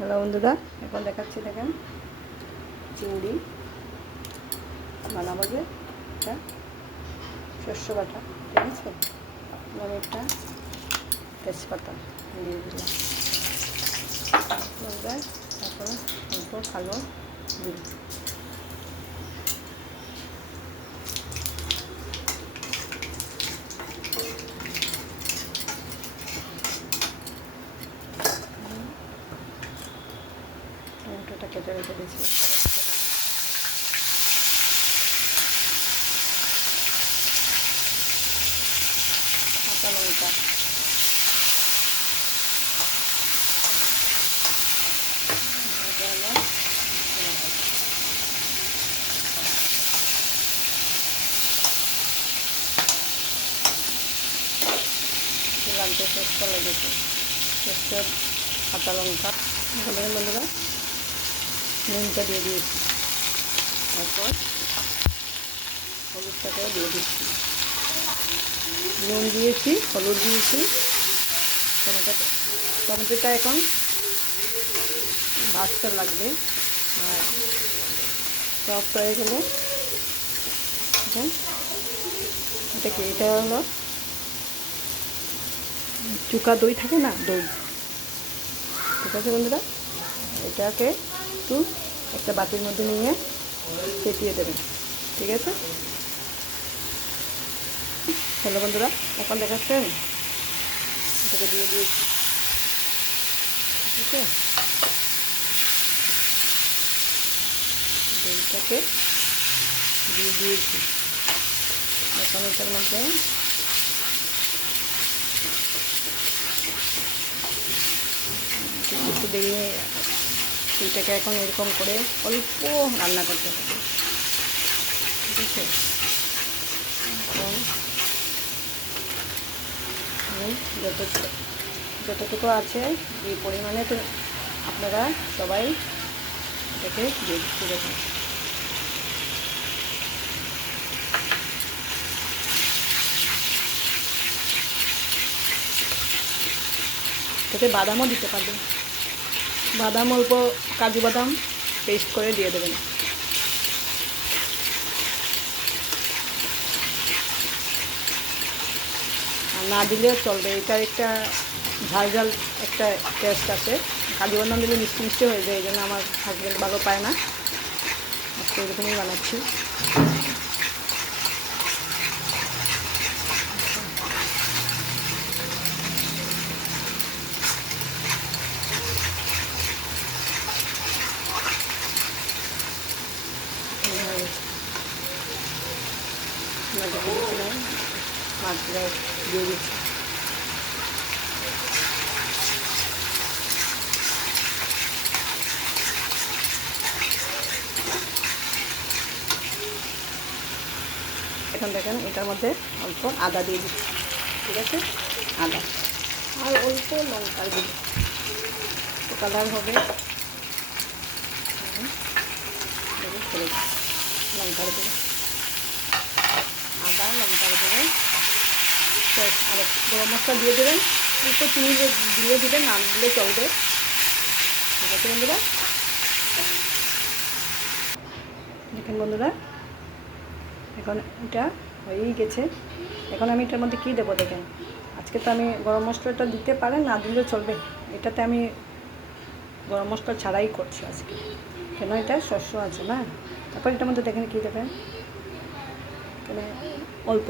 Hello বন্ধুরা, এখন দেখাচ্ছি দেখেন চিংড়ি বানাবো যে এটা শস্য বাটা, ঠিক আছে। আমি একটা তেজপাতা দিয়ে দিলাম, তারপরে অল্প কালো জিরে, টমেটোটা কেটে রেখে দিয়েছি, কাঁচা লঙ্কা, লালতে শেষ করে লেগেছে শেষের কাঁচা লঙ্কা বন্ধুরা নুনটা দিয়ে দিয়েছি, তারপর হলুদটাকেও দিয়ে দিচ্ছি, নুন দিয়েছি, হলুদ দিয়েছি, টমেটোটা এখন ভাজতে লাগবে। আর সফট হয়ে গেলে এটা হলো চুকা দই থাকে না, দই, ঠিক আছে বন্ধুরা। এটাকে একটু একটা বাটির মধ্যে নিয়ে ফেটিয়ে দেবেন, ঠিক আছে। হ্যালো বন্ধুরা, এখন দেখাচ্ছেন এটাকে দিয়ে দিয়েছি, ঠিক আছে। দইটাকে দিয়ে দিয়েছি, এখন এটার মধ্যে একটু দিয়ে এইটাকে এখন এরকম করে অল্প রান্না করতে হবে, ঠিক আছে। যতটুকু আছে এই পরিমাণে তো আপনারা সবাই এটাকে দিয়ে দিতে দেখুন। এটাতে বাদামও দিতে পারবেন, বাদাম অল্প কাজু বাদাম পেস্ট করে দিয়ে দেবেন। আর না দিলেও চলবে, এটার একটা ঝাল ঝাল একটা টেস্ট আছে। কাজু বাদাম দিলে মিষ্টি মিষ্টি হয়ে যায়, এই জন্য আমার হাজব্যান্ড ভালো পায় না, আজকে এরকমই বানাচ্ছি। মাছটা দিয়ে দিচ্ছি, এখন দেখেন এটার মধ্যে অল্প আদা দিয়ে দিচ্ছি, ঠিক আছে। আদা আর অল্প লঙ্কার গুঁড়ো, তো কালার হবে, লঙ্কার গুঁড়ো, আদা লঙ্কার গুঁড়ো শেষ। আর গরম মশলা দিয়ে দেবেন, একটু চিনি দিয়ে দেবেন, না দিলে চলবে, ঠিক আছে বন্ধুরা। দেখেন বন্ধুরা, এখন এটা হয়েই গেছে। এখন আমি এটার মধ্যে কী দেবো দেখেন। আজকে তো আমি গরম মশলাটা দিতে পারেন, না দিলেও চলবে, এটাতে আমি গরম মশলা ছাড়াই করছি আজকে, কেন এটা শস্য আছে না। তারপর এটার মধ্যে দেখেন কী দেবেন, এখানে অল্প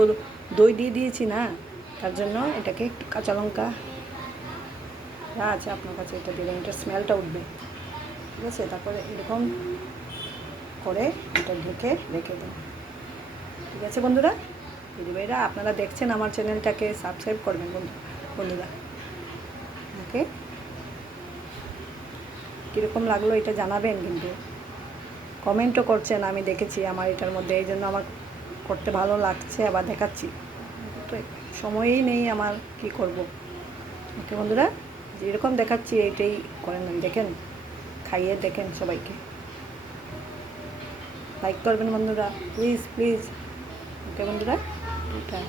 দই দিয়ে দিয়েছি না, তার জন্য এটাকে একটু কাঁচা লঙ্কা যা আছে আপনার কাছে এটা দেবেন, এটার স্মেলটা উঠবে, ঠিক আছে। তারপরে এরকম করে এটা ঢেকে রেখে দেবেন, ঠিক আছে বন্ধুরা। দিদিভাইরা আপনারা দেখছেন আমার চ্যানেলটাকে সাবস্ক্রাইব করবেন বন্ধুরা, ওকে। কীরকম লাগলো এটা জানাবেন, কিন্তু কমেন্টও করছেন, আমি দেখেছি আমার এটার মধ্যে, এই জন্য আমার করতে ভালো লাগছে, আবার দেখাচ্ছি, তো সময়ই নেই আমার, কি করব। ওকে বন্ধুরা, যেরকম দেখাচ্ছি এইটাই করেন, দেখেন, খাইয়ে দেখেন, সবাইকে লাইক করবেন বন্ধুরা, প্লিজ প্লিজ, ওকে বন্ধুরা, এটা